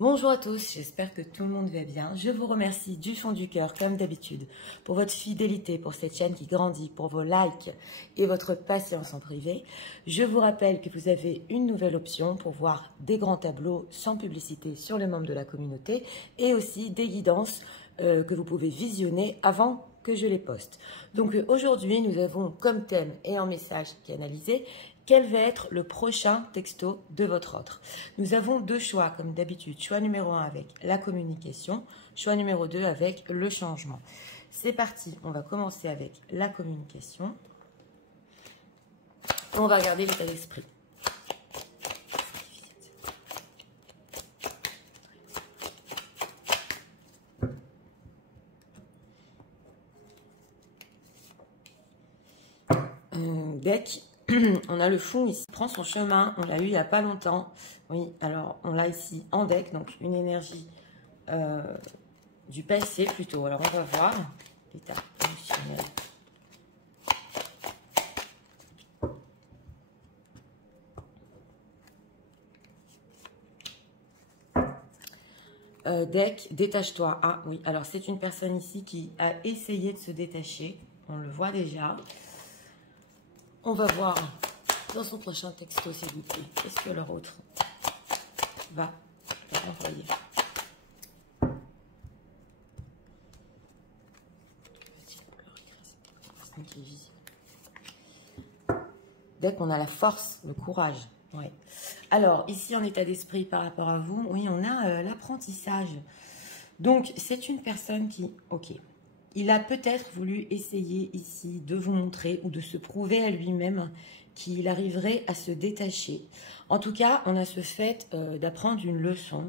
Bonjour à tous, j'espère que tout le monde va bien. Je vous remercie du fond du cœur, comme d'habitude, pour votre fidélité, pour cette chaîne qui grandit, pour vos likes et votre patience en privé. Je vous rappelle que vous avez une nouvelle option pour voir des grands tableaux sans publicité sur les membres de la communauté et aussi des guidances que vous pouvez visionner avant que je les poste. Donc aujourd'hui, nous avons comme thème et en message qui est analysé, quel va être le prochain texto de votre autre. Nous avons deux choix, comme d'habitude. Choix numéro 1 avec la communication, choix numéro 2 avec le changement. C'est parti, on va commencer avec la communication. On va regarder l'état d'esprit. Deck. On a le fond ici, prend son chemin, on l'a eu il n'y a pas longtemps. Oui, alors on l'a ici en deck, donc une énergie du passé plutôt. Alors on va voir l'état émotionnel. Deck, détache-toi. Ah oui, alors c'est une personne ici qui a essayé de se détacher. On le voit déjà. On va voir dans son prochain texto, s'il vous plaît, qu'est-ce que leur autre va envoyer. Dès qu'on a la force, le courage. Ouais. Alors, ici, en état d'esprit par rapport à vous, oui, on a l'apprentissage. Donc, c'est une personne qui, ok, il a peut-être voulu essayer ici de vous montrer ou de se prouver à lui-même qu'il arriverait à se détacher. En tout cas, on a ce fait d'apprendre une leçon.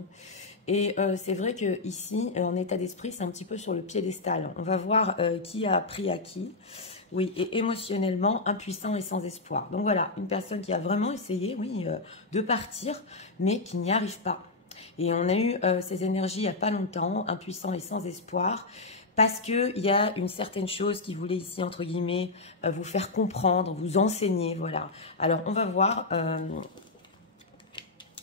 Et c'est vrai que ici, en état d'esprit, c'est un petit peu sur le piédestal. On va voir qui a appris à qui. Oui, et émotionnellement impuissant et sans espoir. Donc voilà, une personne qui a vraiment essayé, oui, de partir, mais qui n'y arrive pas. Et on a eu ces énergies il n'y a pas longtemps, impuissant et sans espoir. Parce qu'il y a une certaine chose qui voulait ici, entre guillemets, vous faire comprendre, vous enseigner, voilà. Alors, on va voir.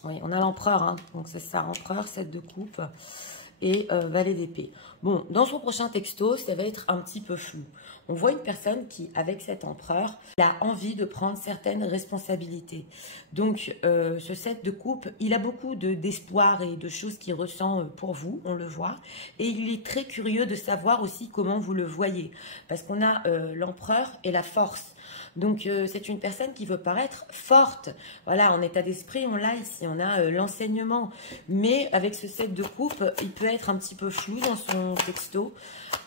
Oui, on a l'empereur, hein, donc c'est ça, empereur, 7 de coupe et valet d'épée. Bon, dans son prochain texto, ça va être un petit peu flou. On voit une personne qui, avec cet empereur, a envie de prendre certaines responsabilités. Donc, ce 7 de coupe, il a beaucoup d'espoir et de choses qu'il ressent pour vous, on le voit. Et il est très curieux de savoir aussi comment vous le voyez. Parce qu'on a l'empereur et la force. Donc, c'est une personne qui veut paraître forte. Voilà, en état d'esprit, on l'a ici. On a l'enseignement. Mais avec ce 7 de coupe, il peut être un petit peu flou dans son texto.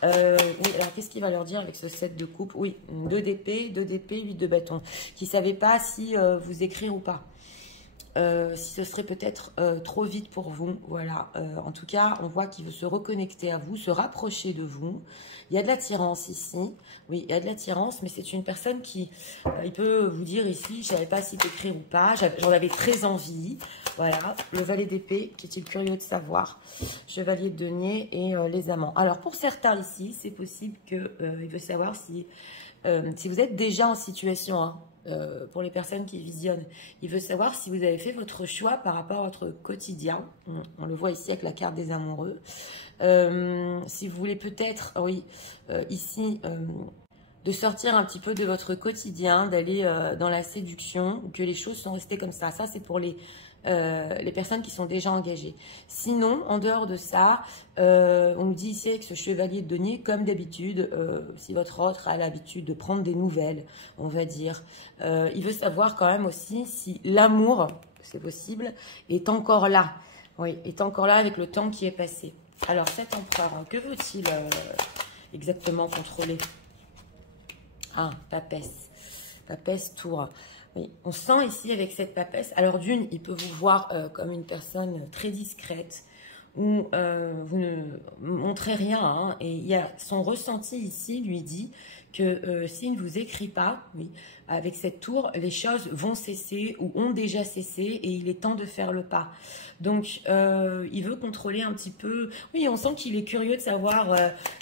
Oui, alors, qu'est-ce qu'il va leur dire avec ce 7 de coupe? Oui, 2 d'épée, 8 de bâton. Qui ne savait pas si vous écrire ou pas. Si ce serait peut-être trop vite pour vous, voilà. En tout cas, on voit qu'il veut se reconnecter à vous, se rapprocher de vous. Il y a de l'attirance ici, oui, il y a de l'attirance, mais c'est une personne qui, il peut vous dire ici, je ne savais pas si t'écrire ou pas, j'en avais très envie, voilà. Le valet d'épée, qui est-il curieux de savoir, chevalier de denier et les amants. Alors pour certains ici, c'est possible qu'il veut savoir si vous êtes déjà en situation, hein, pour les personnes qui visionnent, il veut savoir si vous avez fait votre choix par rapport à votre quotidien. On le voit ici avec la carte des amoureux. Si vous voulez peut-être, oui, ici, de sortir un petit peu de votre quotidien, d'aller dans la séduction, que les choses sont restées comme ça. Ça, c'est pour les personnes qui sont déjà engagées. Sinon, en dehors de ça, on nous dit ici avec ce chevalier de denier, comme d'habitude, si votre autre a l'habitude de prendre des nouvelles, on va dire, il veut savoir quand même aussi si l'amour, c'est possible, est encore là. Oui, est encore là avec le temps qui est passé. Alors, cet empereur, hein, que veut-il exactement contrôler? Ah, papesse. Papesse, tour. Oui, on sent ici avec cette papesse. Alors d'une, il peut vous voir comme une personne très discrète où vous ne montrez rien. Hein, et il y a son ressenti ici lui dit que s'il ne vous écrit pas, oui, avec cette tour, les choses vont cesser ou ont déjà cessé et il est temps de faire le pas. Donc, il veut contrôler un petit peu. Oui, on sent qu'il est curieux de savoir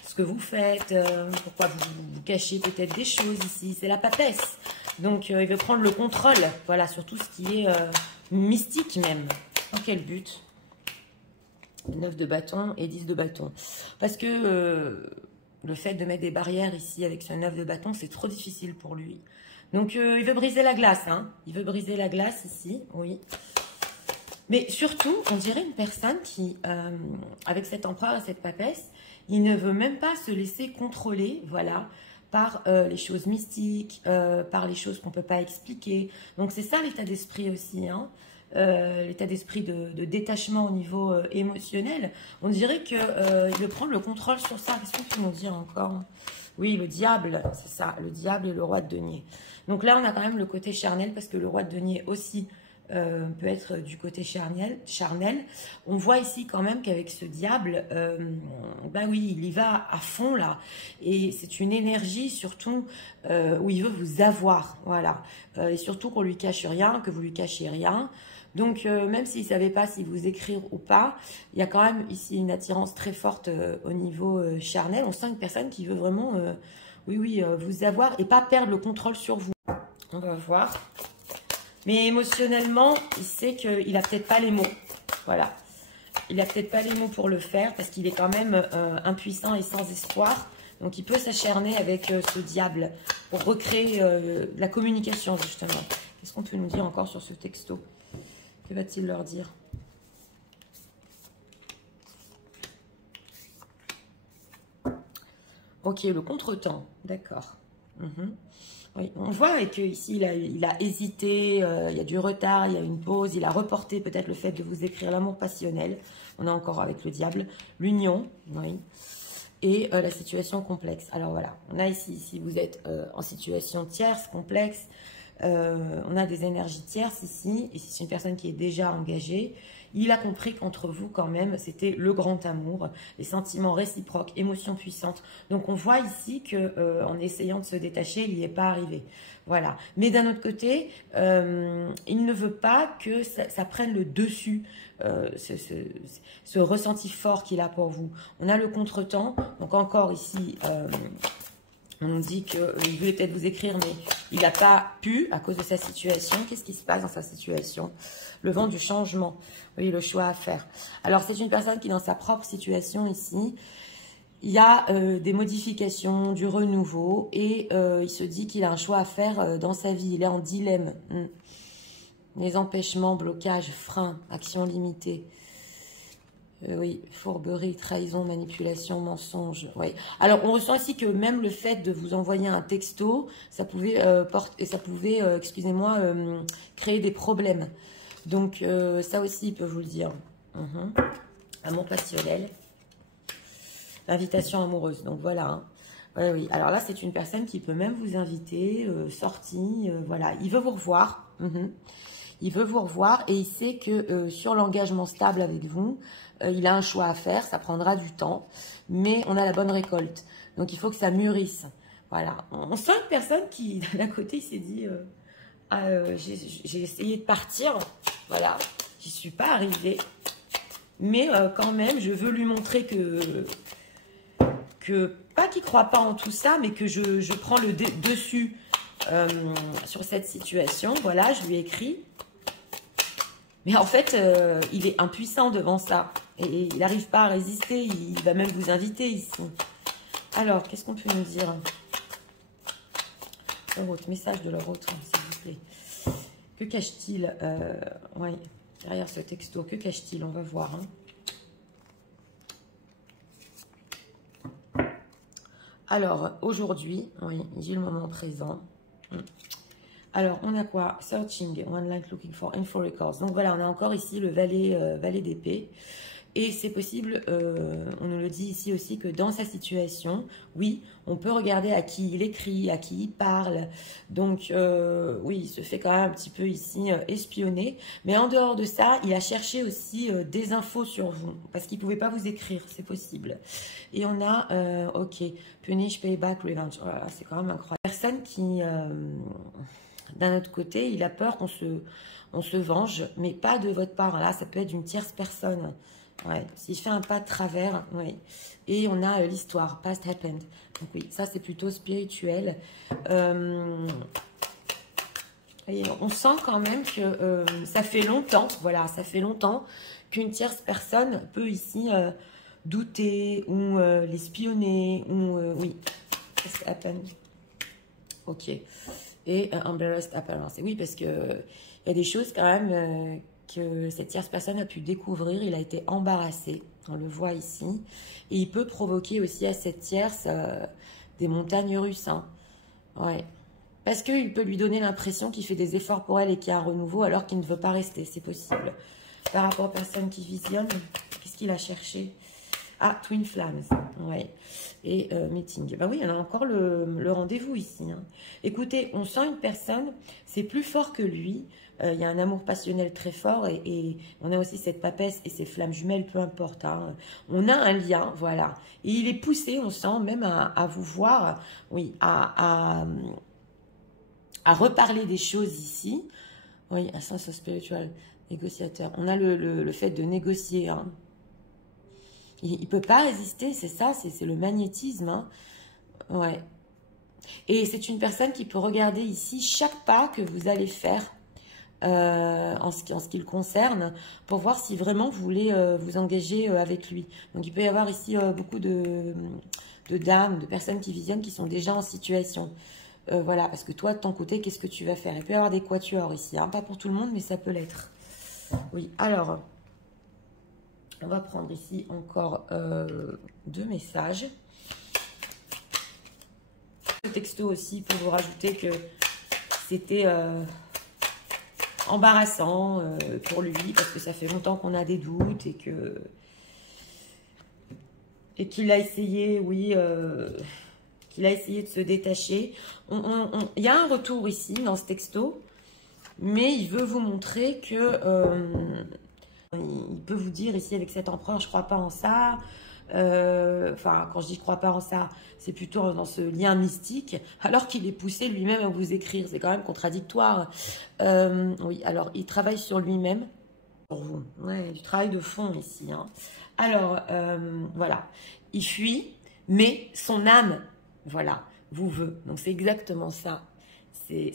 ce que vous faites, pourquoi vous cachez peut-être des choses ici. C'est la papesse. Donc, il veut prendre le contrôle, voilà, sur tout ce qui est mystique même. Dans quel but? 9 de bâton et 10 de bâton. Parce que le fait de mettre des barrières ici avec ce 9 de bâton, c'est trop difficile pour lui. Donc, il veut briser la glace. Hein. Il veut briser la glace ici, oui. Mais surtout, on dirait une personne qui, avec cet empereur et cette papesse, il ne veut même pas se laisser contrôler, voilà, par les choses mystiques, par les choses qu'on ne peut pas expliquer. Donc, c'est ça l'état d'esprit aussi, hein. L'état d'esprit de détachement au niveau émotionnel. On dirait qu'il veut prendre le contrôle sur ça. Qu'est-ce qu'on peut nous dire encore? Oui, le diable, c'est ça, le diable et le roi de denier. Donc là, on a quand même le côté charnel, parce que le roi de denier aussi peut être du côté charnel. On voit ici quand même qu'avec ce diable, bah oui, il y va à fond là. Et c'est une énergie surtout où il veut vous avoir, voilà. Et surtout qu'on lui cache rien, que vous lui cachez rien. Donc, même s'il ne savait pas si vous écrire ou pas, il y a quand même ici une attirance très forte au niveau charnel. On sent une personne qui veut vraiment, vous avoir et pas perdre le contrôle sur vous. On va voir. Mais émotionnellement, il sait qu'il n'a peut-être pas les mots. Voilà. Il n'a peut-être pas les mots pour le faire parce qu'il est quand même impuissant et sans espoir. Donc, il peut s'acharner avec ce diable pour recréer la communication, justement. Qu'est-ce qu'on peut nous dire encore sur ce texto? Que va-t-il leur dire? Ok, le contretemps, d'accord. Oui, on voit qu'ici, il a hésité, il y a du retard, il y a une pause, il a reporté peut-être le fait de vous écrire l'amour passionnel. On a encore avec le diable, l'union, oui, et la situation complexe. Alors voilà, on a ici, si vous êtes en situation tierce, complexe, on a des énergies tierces ici, et si c'est une personne qui est déjà engagée, il a compris qu'entre vous, quand même, c'était le grand amour, les sentiments réciproques, émotions puissantes. Donc, on voit ici que en essayant de se détacher, il n'y est pas arrivé. Voilà. Mais d'un autre côté, il ne veut pas que ça prenne le dessus, ce ressenti fort qu'il a pour vous. On a le contretemps. Donc, encore ici... on nous dit qu'il voulait peut-être vous écrire, mais il n'a pas pu à cause de sa situation. Qu'est-ce qui se passe dans sa situation? Le vent du changement. Oui, le choix à faire. Alors, c'est une personne qui, dans sa propre situation ici, il y a des modifications, du renouveau, et il se dit qu'il a un choix à faire dans sa vie. Il est en dilemme. Les empêchements, blocages, freins, actions limitées. Oui, fourberie, trahison, manipulation, mensonge. Oui. Alors, on ressent aussi que même le fait de vous envoyer un texto, ça pouvait, excusez-moi, créer des problèmes. Donc, ça aussi, il peut vous le dire. Amour passionnel. Invitation amoureuse. Donc, voilà. Hein. Ouais, oui. Alors là, c'est une personne qui peut même vous inviter, sortie, voilà. Il veut vous revoir. Il veut vous revoir et il sait que sur l'engagement stable avec vous, il a un choix à faire, ça prendra du temps, mais on a la bonne récolte. Donc, il faut que ça mûrisse. Voilà. On sent une personne qui, d'un côté, il s'est dit, j'ai essayé de partir, voilà, j'y suis pas arrivée, mais quand même, je veux lui montrer que pas qu'il ne croit pas en tout ça, mais que je prends le dessus sur cette situation. Voilà, je lui ai écrit. Mais en fait, il est impuissant devant ça. Et il n'arrive pas à résister. Il va même vous inviter ici. Alors, qu'est-ce qu'on peut nous dire? Leur autre, message de leur autre, s'il vous plaît. Que cache-t-il ouais, derrière ce texto? Que cache-t-il? On va voir. Alors, aujourd'hui, oui, j'ai le moment présent. Alors, on a quoi? Searching, one light looking for info records. Donc voilà, on a encore ici le valet d'épée. Et c'est possible, on nous le dit ici aussi, que dans sa situation, oui, on peut regarder à qui il écrit, à qui il parle. Donc, oui, il se fait quand même un petit peu ici espionner. Mais en dehors de ça, il a cherché aussi des infos sur vous. Parce qu'il ne pouvait pas vous écrire, c'est possible. Et on a, ok, punish, payback, revenge. Voilà, c'est quand même incroyable. Personne qui, d'un autre côté, il a peur qu'on se venge, mais pas de votre part. Là, ça peut être d'une tierce personne. Ouais, s'il fait un pas de travers, oui. Et on a l'histoire, past happened. Donc oui, ça c'est plutôt spirituel. Et on sent quand même que ça fait longtemps, voilà, ça fait longtemps qu'une tierce personne peut ici douter ou l'espionner ou oui. Qu'est-ce qui happen? Ok. Et embarrassed appearance. Oui, parce que il y a des choses quand même que cette tierce personne a pu découvrir. Il a été embarrassé. On le voit ici. Et il peut provoquer aussi à cette tierce des montagnes russes. Hein. Ouais. Parce qu'il peut lui donner l'impression qu'il fait des efforts pour elle et qu'il y a un renouveau alors qu'il ne veut pas rester. C'est possible. Par rapport aux personnes qui visionnent, qu'est-ce qu'il a cherché? Ah, Twin Flames. Ouais. Et meeting. Ben oui, il y en a encore le rendez-vous ici. Hein. Écoutez, on sent une personne, c'est plus fort que lui. Il y a un amour passionnel très fort et on a aussi cette papesse et ces flammes jumelles, peu importe. Hein. On a un lien, voilà. Et il est poussé, on sent, même à vous voir, oui, à reparler des choses ici. Oui, un sens spirituel, négociateur. On a le fait de négocier. Hein. Il ne peut pas résister, c'est ça, c'est le magnétisme. Hein. Ouais. Et c'est une personne qui peut regarder ici chaque pas que vous allez faire en ce qui le concerne pour voir si vraiment vous voulez vous engager avec lui. Donc il peut y avoir ici beaucoup de dames, de personnes qui visionnent qui sont déjà en situation. Voilà, parce que toi, de ton côté, qu'est-ce que tu vas faire? Il peut y avoir des quatuors ici, hein, pas pour tout le monde, mais ça peut l'être. Oui, alors, on va prendre ici encore 2 messages. Le texto aussi pour vous rajouter que c'était embarrassant pour lui, parce que ça fait longtemps qu'on a des doutes et qu'il a essayé, oui... qu'il a essayé de se détacher. Il y a un retour ici dans ce texto, mais il veut vous montrer que il peut vous dire ici avec cet empereur, je crois pas en ça. Enfin, quand je dis je crois pas en ça, c'est plutôt dans ce lien mystique, alors qu'il est poussé lui-même à vous écrire. C'est quand même contradictoire. Oui, alors il travaille sur lui-même. Pour vous, ouais, du travail de fond ici. Hein. Alors, voilà, il fuit, mais son âme, voilà, vous veut. Donc c'est exactement ça.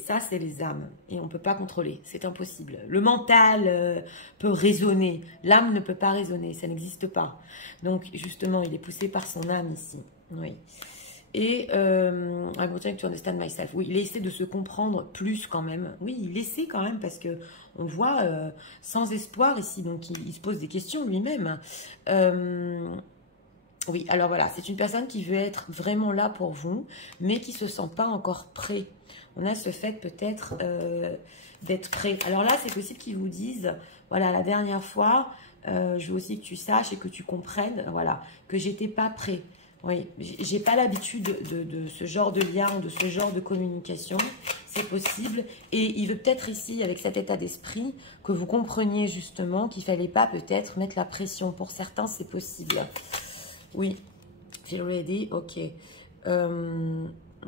Ça, c'est les âmes. Et on ne peut pas contrôler. C'est impossible. Le mental peut raisonner. L'âme ne peut pas raisonner. Ça n'existe pas. Donc, justement, il est poussé par son âme ici. Oui. Et I'm trying to understand myself. Oui, il essaie de se comprendre plus quand même. Oui, il essaie quand même parce que on voit sans espoir ici. Donc, il se pose des questions lui-même. Oui, alors voilà, c'est une personne qui veut être vraiment là pour vous, mais qui ne se sent pas encore prêt. On a ce fait peut-être d'être prêt. Alors là, c'est possible qu'ils vous disent, voilà, la dernière fois, je veux aussi que tu saches et que tu comprennes, voilà, que j'étais pas prêt. Oui, j'ai pas l'habitude de ce genre de lien, de ce genre de communication. C'est possible. Et il veut peut-être ici, avec cet état d'esprit, que vous compreniez justement qu'il fallait pas peut-être mettre la pression. Pour certains, c'est possible. Oui, feel ready, ok.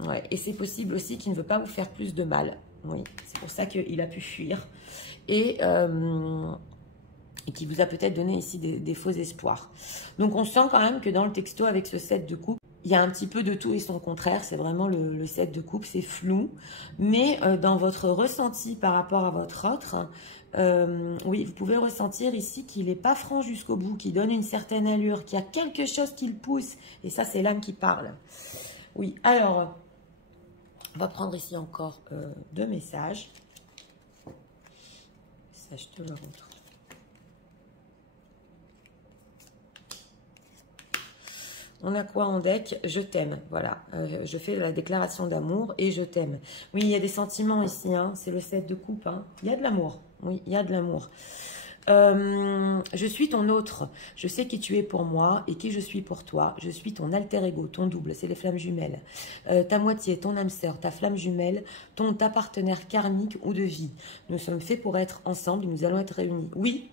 Ouais. Et c'est possible aussi qu'il ne veut pas vous faire plus de mal. Oui, c'est pour ça qu'il a pu fuir. Et qui vous a peut-être donné ici des faux espoirs. Donc on sent quand même que dans le texto avec ce 7 de coupe, il y a un petit peu de tout et son contraire. C'est vraiment le 7 de coupe, c'est flou. Mais dans votre ressenti par rapport à votre autre, oui, vous pouvez ressentir ici qu'il n'est pas franc jusqu'au bout, qu'il donne une certaine allure, qu'il y a quelque chose qui le pousse. Et ça, c'est l'âme qui parle. Oui, alors, on va prendre ici encore 2 messages. Ça, je te le retrouve. On a quoi en deck? Je t'aime, voilà. Je fais la déclaration d'amour et je t'aime. Oui, il y a des sentiments ici, hein. C'est le 7 de coupe. Hein. Il y a de l'amour. Oui, il y a de l'amour. Je suis ton autre. Je sais qui tu es pour moi et qui je suis pour toi. Je suis ton alter ego, ton double. C'est les flammes jumelles. Ta moitié, ton âme sœur, ta flamme jumelle, ta partenaire karmique ou de vie. Nous sommes faits pour être ensemble et nous allons être réunis. Oui.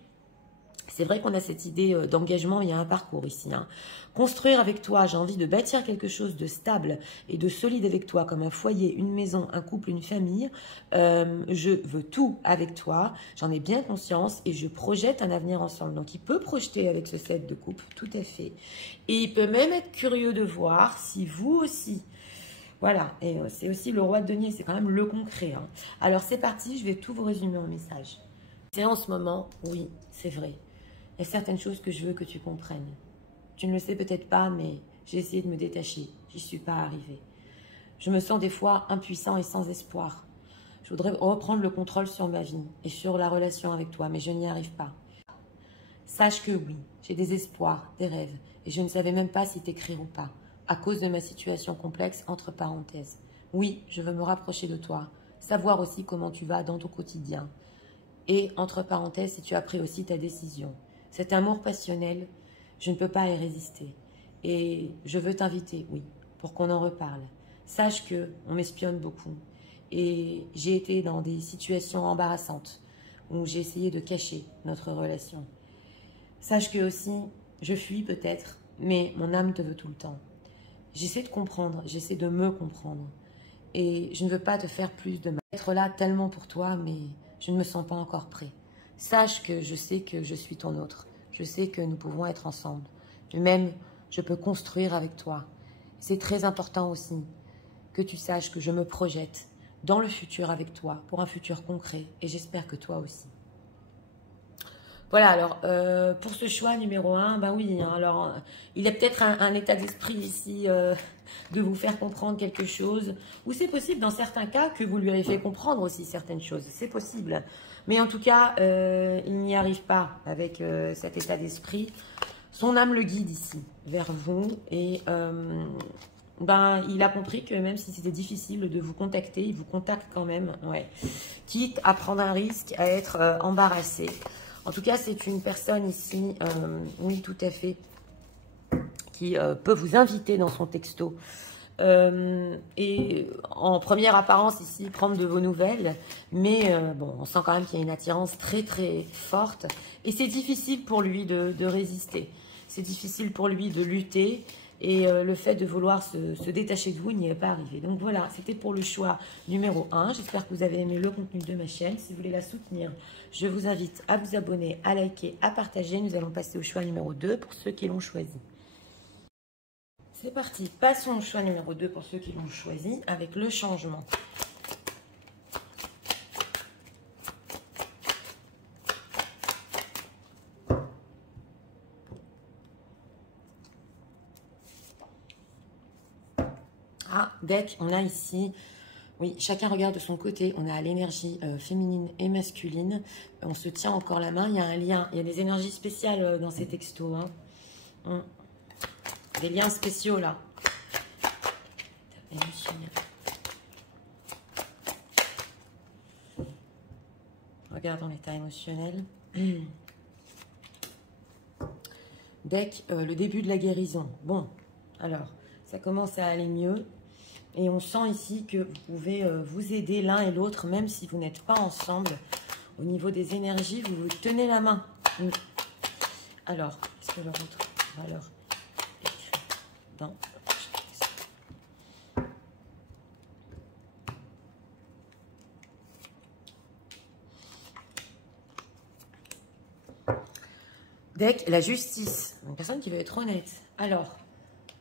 C'est vrai qu'on a cette idée d'engagement, il y a un parcours ici. Hein. Construire avec toi, j'ai envie de bâtir quelque chose de stable et de solide avec toi, comme un foyer, une maison, un couple, une famille. Je veux tout avec toi, j'en ai bien conscience et je projette un avenir ensemble. Donc, il peut projeter avec ce 7 de coupe, tout à fait. Et il peut même être curieux de voir si vous aussi... Voilà, et c'est aussi le roi de denier, c'est quand même le concret. Hein. Alors, c'est parti, je vais tout vous résumer en message. C'est en ce moment, oui, c'est vrai. Il y a certaines choses que je veux que tu comprennes. Tu ne le sais peut-être pas, mais j'ai essayé de me détacher. J'y suis pas arrivée. Je me sens des fois impuissant et sans espoir. Je voudrais reprendre le contrôle sur ma vie et sur la relation avec toi, mais je n'y arrive pas. Sache que oui, j'ai des espoirs, des rêves, et je ne savais même pas si t'écrire ou pas, à cause de ma situation complexe, entre parenthèses. Oui, je veux me rapprocher de toi, savoir aussi comment tu vas dans ton quotidien. Et, entre parenthèses, si tu as pris aussi ta décision. Cet amour passionnel, je ne peux pas y résister. Et je veux t'inviter, oui, pour qu'on en reparle. Sache que on m'espionne beaucoup. Et j'ai été dans des situations embarrassantes où j'ai essayé de cacher notre relation. Sache que aussi, je fuis peut-être, mais mon âme te veut tout le temps. J'essaie de comprendre, j'essaie de me comprendre. Et je ne veux pas te faire plus de mal. Être là tellement pour toi, mais je ne me sens pas encore prêt. Sache que je sais que je suis ton autre. Je sais que nous pouvons être ensemble. Et même, je peux construire avec toi. C'est très important aussi que tu saches que je me projette dans le futur avec toi, pour un futur concret. Et j'espère que toi aussi. Voilà, alors, pour ce choix numéro 1, ben oui, hein, alors, il y a peut-être un état d'esprit ici de vous faire comprendre quelque chose, ou c'est possible dans certains cas que vous lui avez fait comprendre aussi certaines choses, c'est possible. Mais en tout cas, il n'y arrive pas avec cet état d'esprit. Son âme le guide ici, vers vous, et ben, il a compris que même si c'était difficile de vous contacter, il vous contacte quand même, ouais. Quitte à prendre un risque, à être embarrassé. En tout cas, c'est une personne ici, oui, tout à fait, qui peut vous inviter dans son texto. Et en première apparence ici, prendre de vos nouvelles. Mais bon, on sent quand même qu'il y a une attirance très, très forte. Et c'est difficile pour lui de résister. C'est difficile pour lui de lutter. Et le fait de vouloir se détacher de vous n'y est pas arrivé. Donc voilà, c'était pour le choix numéro 1. J'espère que vous avez aimé le contenu de ma chaîne. Si vous voulez la soutenir, je vous invite à vous abonner, à liker, à partager. Nous allons passer au choix numéro 2 pour ceux qui l'ont choisi. C'est parti, passons au choix numéro 2 pour ceux qui l'ont choisi avec le changement. Ah, deck, on a ici, oui, chacun regarde de son côté, on a l'énergie féminine et masculine, on se tient encore la main, il y a un lien, il y a des énergies spéciales dans ces textos, hein. Des liens spéciaux là. Émotionnel. Regardons l'état émotionnel. Deck, le début de la guérison. Bon, alors, ça commence à aller mieux. Et on sent ici que vous pouvez vous aider l'un et l'autre, même si vous n'êtes pas ensemble. Au niveau des énergies, vous vous tenez la main. Alors, est-ce que le autre va leur écrire dans... Deck, la justice. Une personne qui veut être honnête. Alors,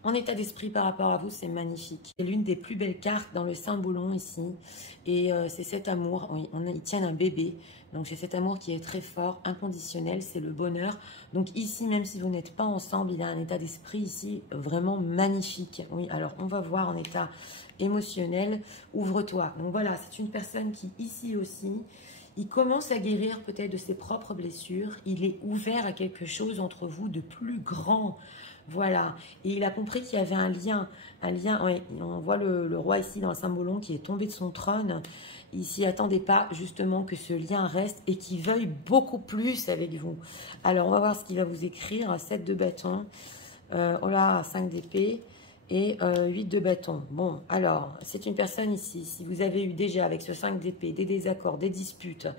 en état d'esprit par rapport à vous, c'est magnifique. C'est l'une des plus belles cartes dans le Saint-Boulon ici. Et c'est cet amour. Oui, ils tiennent un bébé. Donc, c'est cet amour qui est très fort, inconditionnel. C'est le bonheur. Donc, ici, même si vous n'êtes pas ensemble, il y a un état d'esprit ici vraiment magnifique. Oui, alors, on va voir en état émotionnel. Ouvre-toi. Donc, voilà, c'est une personne qui, ici aussi... Il commence à guérir peut-être de ses propres blessures. Il est ouvert à quelque chose entre vous de plus grand. Voilà. Et il a compris qu'il y avait un lien. Ouais, on voit le roi ici dans le Saint-Boulon qui est tombé de son trône. Il s'y attendait pas justement que ce lien reste et qu'il veuille beaucoup plus avec vous. Alors, on va voir ce qu'il va vous écrire. 7 de bâton. Oh là, 5 d'épée. Et 8 de bâton. Bon, alors, c'est une personne ici. Si vous avez eu déjà avec ce 5 d'épée des désaccords, des disputes,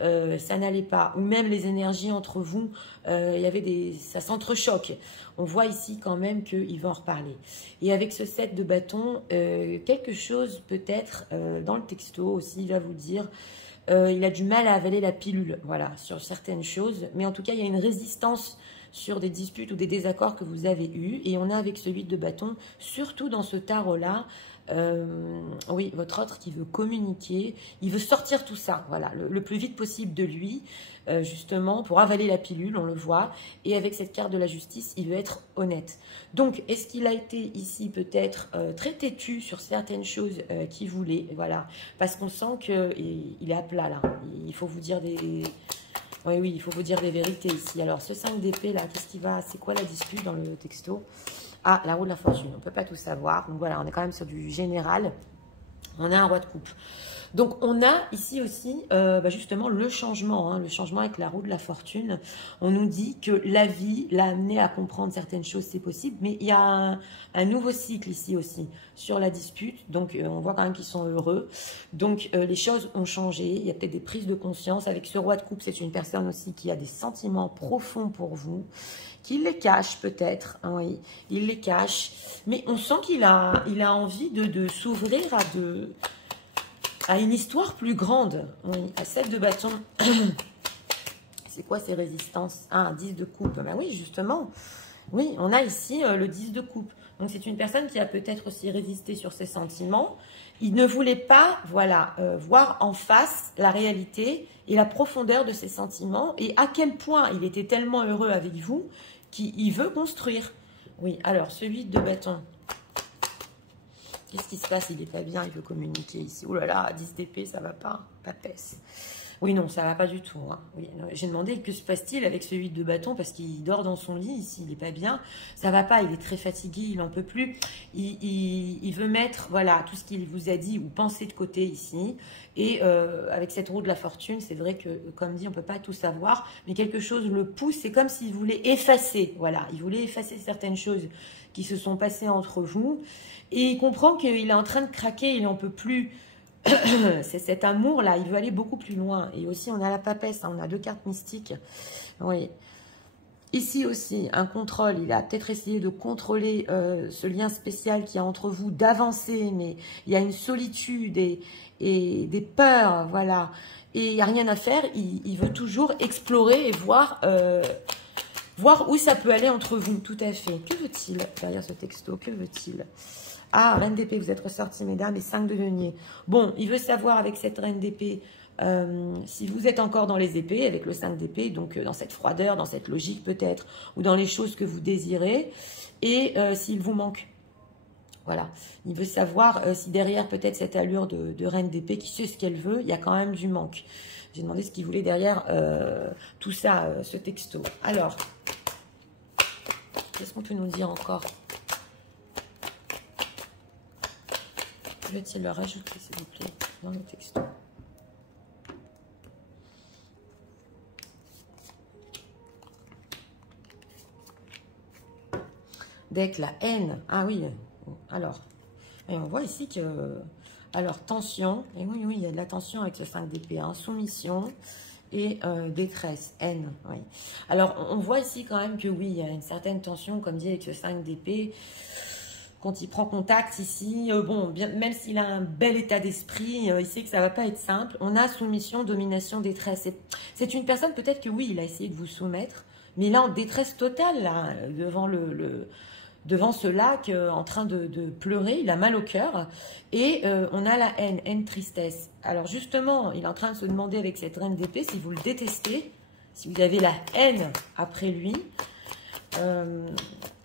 ça n'allait pas, ou même les énergies entre vous, il y avait ça s'entrechoque. On voit ici quand même qu'il va en reparler. Et avec ce 7 de bâton, quelque chose peut-être dans le texto aussi, il va vous dire... il a du mal à avaler la pilule, voilà, sur certaines choses. Mais en tout cas, il y a une résistance sur des disputes ou des désaccords que vous avez eus. Et on a avec ce 8 de bâton, surtout dans ce tarot-là, oui, votre autre qui veut communiquer, il veut sortir tout ça, voilà, le plus vite possible de lui, justement, pour avaler la pilule, on le voit. Et avec cette carte de la justice, il veut être honnête. Donc, est-ce qu'il a été ici peut-être très têtu sur certaines choses qu'il voulait, voilà, parce qu'on sent qu'il est à plat, là. Il faut vous dire des... Oui, oui, il faut vous dire des vérités ici. Alors, ce 5 d'épée, là, qu'est-ce qui va... C'est quoi la dispute dans le texto? Ah, la roue de la fortune, on ne peut pas tout savoir. Donc voilà, on est quand même sur du général. On a un roi de coupe. Donc on a ici aussi justement le changement avec la roue de la fortune. On nous dit que la vie l'a amené à comprendre certaines choses, c'est possible. Mais il y a un nouveau cycle ici aussi sur la dispute. Donc on voit quand même qu'ils sont heureux. Donc les choses ont changé. Il y a peut-être des prises de conscience. Avec ce roi de coupe, c'est une personne aussi qui a des sentiments profonds pour vous. Qu'il les cache peut-être, hein, oui, il les cache, mais on sent qu'il a envie de s'ouvrir à une histoire plus grande, oui, à 7 de bâton. C'est quoi ces résistances? Ah, un 10 de coupe, ben oui, justement, oui, on a ici le 10 de coupe, donc c'est une personne qui a peut-être aussi résisté sur ses sentiments. Il ne voulait pas, voilà, voir en face la réalité et la profondeur de ses sentiments et à quel point il était tellement heureux avec vous qu'il veut construire. Oui, alors, ce 8 de bâton. Qu'est-ce qui se passe? Il n'est pas bien, il veut communiquer ici. Oh là là, 10 d'épée, ça va pas, papesse. Oui, non, ça va pas du tout. Hein. Oui, j'ai demandé que se passe-t-il avec ce 8 de bâton parce qu'il dort dans son lit ici, il n'est pas bien. Ça va pas, il est très fatigué, il n'en peut plus. Il veut mettre, voilà, tout ce qu'il vous a dit ou pensé de côté ici. Et avec cette roue de la fortune, c'est vrai que, comme dit, on ne peut pas tout savoir, mais quelque chose le pousse. C'est comme s'il voulait effacer, voilà, il voulait effacer certaines choses qui se sont passées entre vous. Et il comprend qu'il est en train de craquer, il n'en peut plus. C'est cet amour-là, il veut aller beaucoup plus loin. Et aussi, on a la papesse, hein, on a 2 cartes mystiques. Oui. Ici aussi, un contrôle. Il a peut-être essayé de contrôler ce lien spécial qu'il y a entre vous, d'avancer, mais il y a une solitude et des peurs, voilà. Et il n'y a rien à faire. Il veut toujours explorer et voir où ça peut aller entre vous, tout à fait. Que veut-il derrière ce texto? Que veut-il? Ah, reine d'épée, vous êtes ressorti, mesdames, et 5 de denier. Bon, il veut savoir avec cette reine d'épée si vous êtes encore dans les épées, avec le 5 d'épée, donc dans cette froideur, dans cette logique peut-être, ou dans les choses que vous désirez, et s'il vous manque. Voilà, il veut savoir si derrière peut-être cette allure de reine d'épée qui sait ce qu'elle veut, il y a quand même du manque. J'ai demandé ce qu'il voulait derrière tout ça, ce texto. Alors, qu'est-ce qu'on peut nous dire encore? Veut-il le rajouter, s'il vous plaît, dans le texto? Deck, la haine. Ah oui, alors. Et on voit ici que... Alors, tension. Et oui, oui, il y a de la tension avec le 5 d'épée. Hein, soumission et détresse, haine. Oui. Alors, on voit ici quand même que oui, il y a une certaine tension, comme dit avec ce 5 d'épée. Quand il prend contact ici, bon, bien, même s'il a un bel état d'esprit, il sait que ça ne va pas être simple. On a soumission, domination, détresse. C'est une personne, peut-être que oui, il a essayé de vous soumettre, mais il est en détresse totale, là, devant ce lac, en train de pleurer. Il a mal au cœur. Et on a la haine, tristesse. Alors justement, il est en train de se demander avec cette reine d'épée si vous le détestez, si vous avez la haine après lui.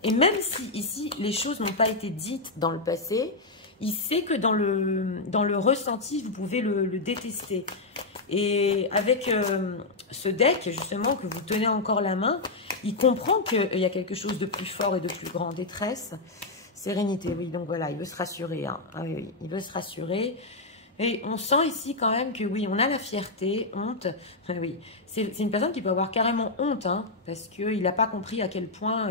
Et même si ici, les choses n'ont pas été dites dans le passé, il sait que dans le ressenti, vous pouvez le détester. Et avec ce deck, justement, que vous tenez encore la main, il comprend qu'il y a quelque chose de plus fort et de plus grand. Détresse, sérénité, oui. Donc voilà, il veut se rassurer. Hein. Ah, oui, oui, il veut se rassurer. Et on sent ici quand même que oui, on a la fierté, honte. Oui, c'est une personne qui peut avoir carrément honte, hein, parce qu'il n'a pas compris à quel point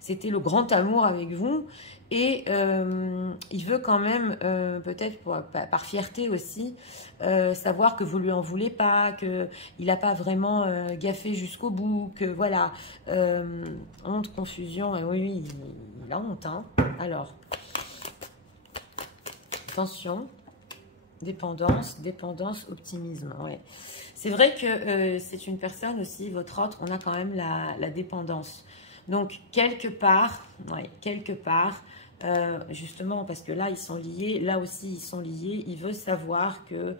c'était le grand amour avec vous. Et il veut quand même, peut-être par fierté aussi, savoir que vous lui en voulez pas, qu'il n'a pas vraiment gaffé jusqu'au bout, que voilà, honte, confusion, oui, oui, il a honte. Hein. Alors, attention. Dépendance, optimisme, ouais. C'est vrai que c'est une personne aussi, votre autre, on a quand même la dépendance. Donc, quelque part, ouais, quelque part, justement, parce que là, ils sont liés, là aussi, ils sont liés, il veut savoir que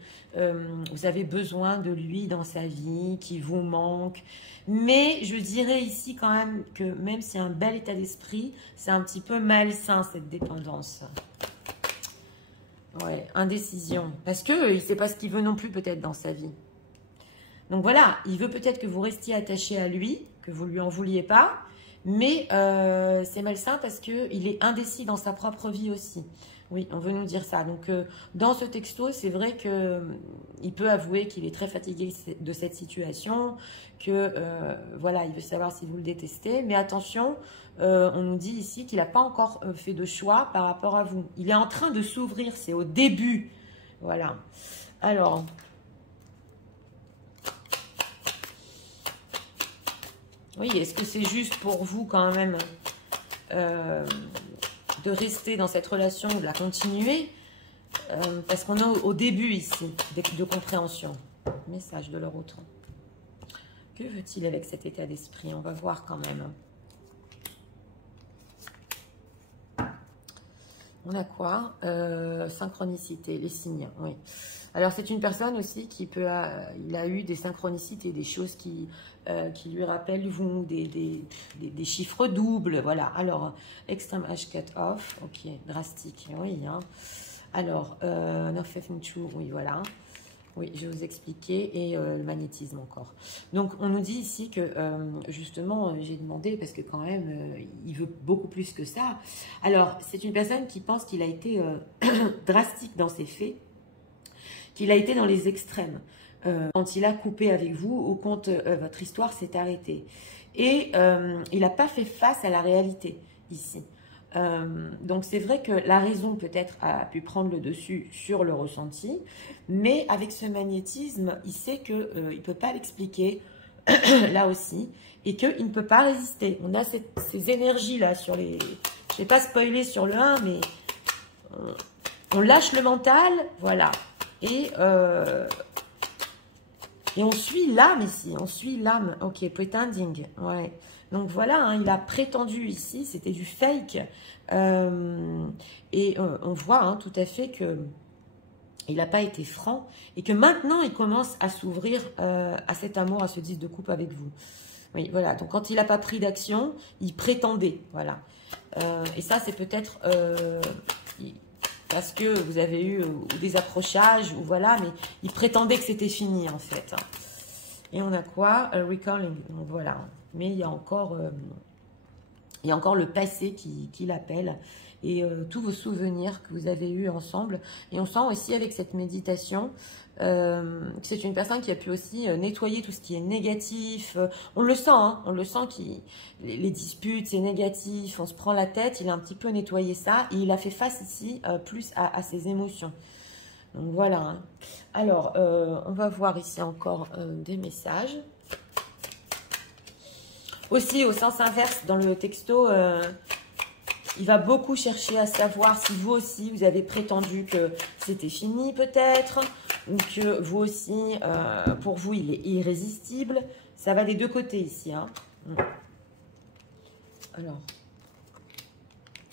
vous avez besoin de lui dans sa vie, qu'il vous manque. Mais je dirais ici quand même que même si un bel état d'esprit, c'est un petit peu malsain, cette dépendance. Ouais, indécision. Parce que il ne sait pas ce qu'il veut non plus peut-être dans sa vie. Donc voilà, il veut peut-être que vous restiez attaché à lui, que vous ne lui en vouliez pas, mais c'est malsain parce qu'il est indécis dans sa propre vie aussi. Oui, on veut nous dire ça. Donc dans ce texto, c'est vrai qu'il peut avouer qu'il est très fatigué de cette situation, que voilà, il veut savoir si vous le détestez, mais attention, on nous dit ici qu'il n'a pas encore fait de choix par rapport à vous. Il est en train de s'ouvrir, c'est au début. Voilà. Alors... Oui, est-ce que c'est juste pour vous quand même de rester dans cette relation ou de la continuer parce qu'on est au début ici de compréhension. Message de leur autre. Que veut-il avec cet état d'esprit? On va voir quand même. On a quoi? Synchronicité, les signes, oui. Alors, c'est une personne aussi qui il a eu des synchronicités, des choses qui lui rappellent vous, des chiffres doubles, voilà. Alors, extreme hash cut off, ok, drastique, oui. Hein. Alors, non true, oui, voilà. Oui, je vais vous expliquer, et le magnétisme encore. Donc, on nous dit ici que, justement, j'ai demandé, parce que quand même, il veut beaucoup plus que ça. Alors, c'est une personne qui pense qu'il a été drastique dans ses faits, qu'il a été dans les extrêmes. Quand il a coupé avec vous, ou quand votre histoire s'est arrêtée. Et il n'a pas fait face à la réalité, ici. Donc c'est vrai que la raison peut-être a pu prendre le dessus sur le ressenti, mais avec ce magnétisme, il sait qu'il ne peut pas l'expliquer, là aussi, et qu'il ne peut pas résister. On a ces énergies-là sur les... Je ne vais pas spoiler sur le 1, mais on lâche le mental, voilà, et on suit l'âme ici, on suit l'âme, ok, pretending, ouais. Donc voilà, hein, il a prétendu ici, c'était du fake. Et on voit hein, tout à fait que il n'a pas été franc et que maintenant il commence à s'ouvrir à cet amour, à ce 10 de coupe avec vous. Oui, voilà. Donc quand il n'a pas pris d'action, il prétendait, voilà. Et ça, c'est peut-être parce que vous avez eu des approchages ou voilà, mais il prétendait que c'était fini en fait. Et on a quoi? Recalling. Donc voilà. Mais il y a encore le passé qui l'appelle et tous vos souvenirs que vous avez eus ensemble. Et on sent aussi avec cette méditation que c'est une personne qui a pu aussi nettoyer tout ce qui est négatif. On le sent, hein, on le sent, les disputes, c'est négatif, on se prend la tête. Il a un petit peu nettoyé ça et il a fait face ici plus à ses émotions. Donc voilà. Hein. Alors, on va voir ici encore des messages. Aussi, au sens inverse, dans le texto, il va beaucoup chercher à savoir si vous aussi, vous avez prétendu que c'était fini peut-être, ou que vous aussi, pour vous, il est irrésistible. Ça va des deux côtés ici. Hein. Alors,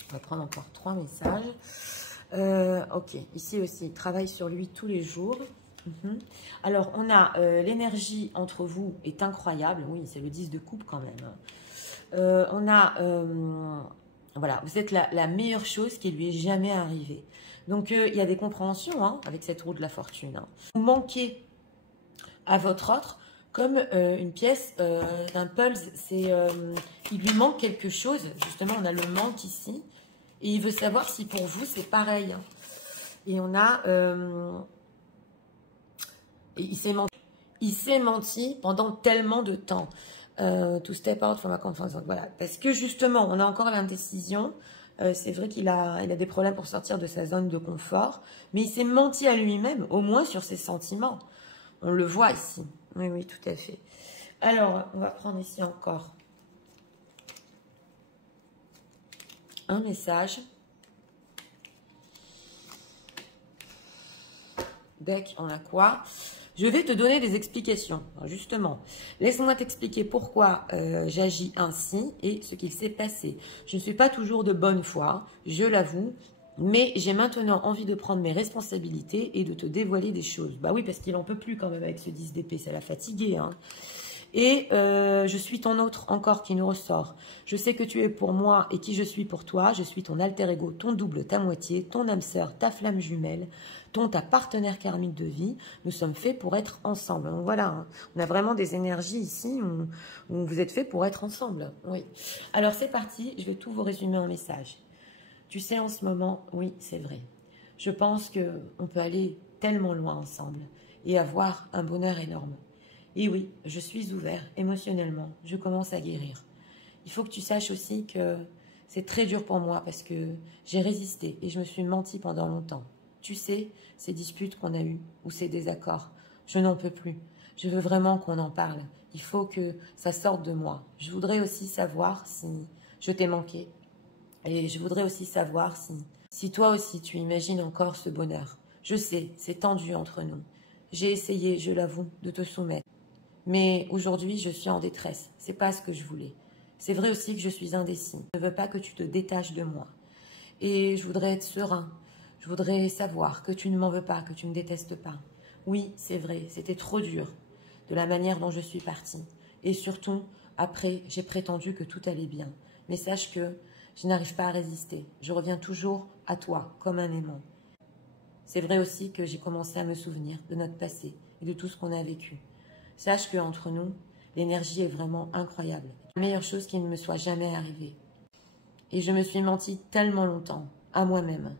on va prendre encore 3 messages. Ok, ici aussi, il travaille sur lui tous les jours. Alors, on a l'énergie entre vous est incroyable. Oui, c'est le 10 de coupe quand même. On a, voilà, vous êtes la meilleure chose qui lui est jamais arrivée. Donc, il y a des compréhensions hein, avec cette roue de la fortune. Hein. Vous manquez à votre autre comme une pièce d'un pulse. Il lui manque quelque chose. Justement, on a le manque ici. Et il veut savoir si pour vous, c'est pareil. Hein. Et on a... Et il s'est menti pendant tellement de temps. To step out from a comfort zone. Voilà. Parce que justement, on a encore l'indécision. C'est vrai qu'il a des problèmes pour sortir de sa zone de confort. Mais il s'est menti à lui-même, au moins sur ses sentiments. On le voit ici. Oui, oui, tout à fait. Alors, on va prendre ici encore un message. Deck, on a quoi? Je vais te donner des explications, justement. Laisse-moi t'expliquer pourquoi j'agis ainsi et ce qu'il s'est passé. Je ne suis pas toujours de bonne foi, je l'avoue, mais j'ai maintenant envie de prendre mes responsabilités et de te dévoiler des choses. Bah oui, parce qu'il n'en peut plus quand même avec ce 10 d'épée, ça l'a fatigué, hein. Et je suis ton autre encore qui nous ressort. Je sais que tu es pour moi et qui je suis pour toi. Je suis ton alter ego, ton double, ta moitié, ton âme sœur, ta flamme jumelle, ta partenaire karmique de vie. Nous sommes faits pour être ensemble. Donc voilà, hein. On a vraiment des énergies ici où vous êtes faits pour être ensemble. Oui. Alors c'est parti, je vais tout vous résumer en message. Tu sais, en ce moment, oui, c'est vrai. Je pense qu'on peut aller tellement loin ensemble et avoir un bonheur énorme. Et oui, je suis ouvert émotionnellement, je commence à guérir. Il faut que tu saches aussi que c'est très dur pour moi parce que j'ai résisté et je me suis menti pendant longtemps. Tu sais, ces disputes qu'on a eues ou ces désaccords, je n'en peux plus. Je veux vraiment qu'on en parle. Il faut que ça sorte de moi. Je voudrais aussi savoir si je t'ai manqué. Et je voudrais aussi savoir si toi aussi tu imagines encore ce bonheur. Je sais, c'est tendu entre nous. J'ai essayé, je l'avoue, de te soumettre. Mais aujourd'hui, je suis en détresse. C'est pas ce que je voulais. C'est vrai aussi que je suis indécis. Je ne veux pas que tu te détaches de moi. Et je voudrais être serein. Je voudrais savoir que tu ne m'en veux pas, que tu ne me détestes pas. Oui, c'est vrai, c'était trop dur de la manière dont je suis partie. Et surtout, après, j'ai prétendu que tout allait bien. Mais sache que je n'arrive pas à résister. Je reviens toujours à toi, comme un aimant. C'est vrai aussi que j'ai commencé à me souvenir de notre passé et de tout ce qu'on a vécu. Sache qu'entre nous, l'énergie est vraiment incroyable. La meilleure chose qui ne me soit jamais arrivée. Et je me suis menti tellement longtemps, à moi-même.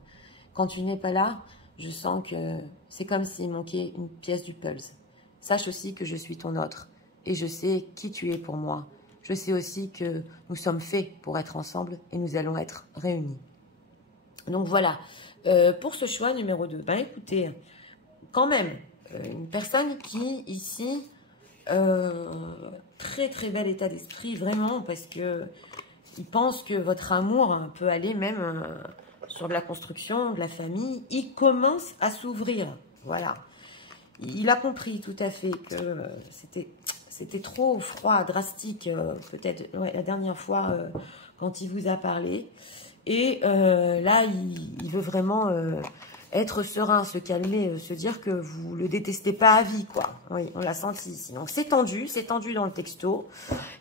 Quand tu n'es pas là, je sens que c'est comme s'il manquait une pièce du puzzle. Sache aussi que je suis ton autre. Et je sais qui tu es pour moi. Je sais aussi que nous sommes faits pour être ensemble et nous allons être réunis. Donc voilà, pour ce choix numéro 2, ben écoutez, quand même, une personne qui, ici, très très bel état d'esprit, vraiment, parce que il pense que votre amour peut aller même sur de la construction, de la famille. Il commence à s'ouvrir, voilà. Il a compris tout à fait que c'était trop froid, drastique, peut-être la dernière fois quand il vous a parlé. Et là, il veut vraiment être serein, se calmer, se dire que vous le détestez pas à vie, quoi. Oui, on l'a senti ici. Donc c'est tendu dans le texto.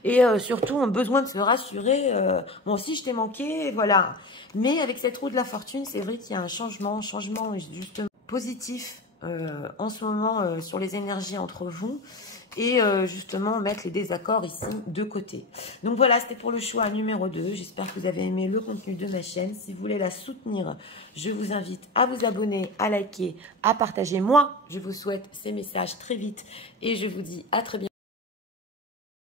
Et surtout, on a besoin de se rassurer. Moi aussi, je t'ai manqué, voilà. Mais avec cette roue de la fortune, c'est vrai qu'il y a un changement justement positif en ce moment sur les énergies entre vous. Et justement mettre les désaccords ici de côté. Donc voilà, c'était pour le choix numéro 2. J'espère que vous avez aimé le contenu de ma chaîne. Si vous voulez la soutenir, je vous invite à vous abonner, à liker, à partager. Moi, je vous souhaite ces messages très vite et je vous dis à très bientôt.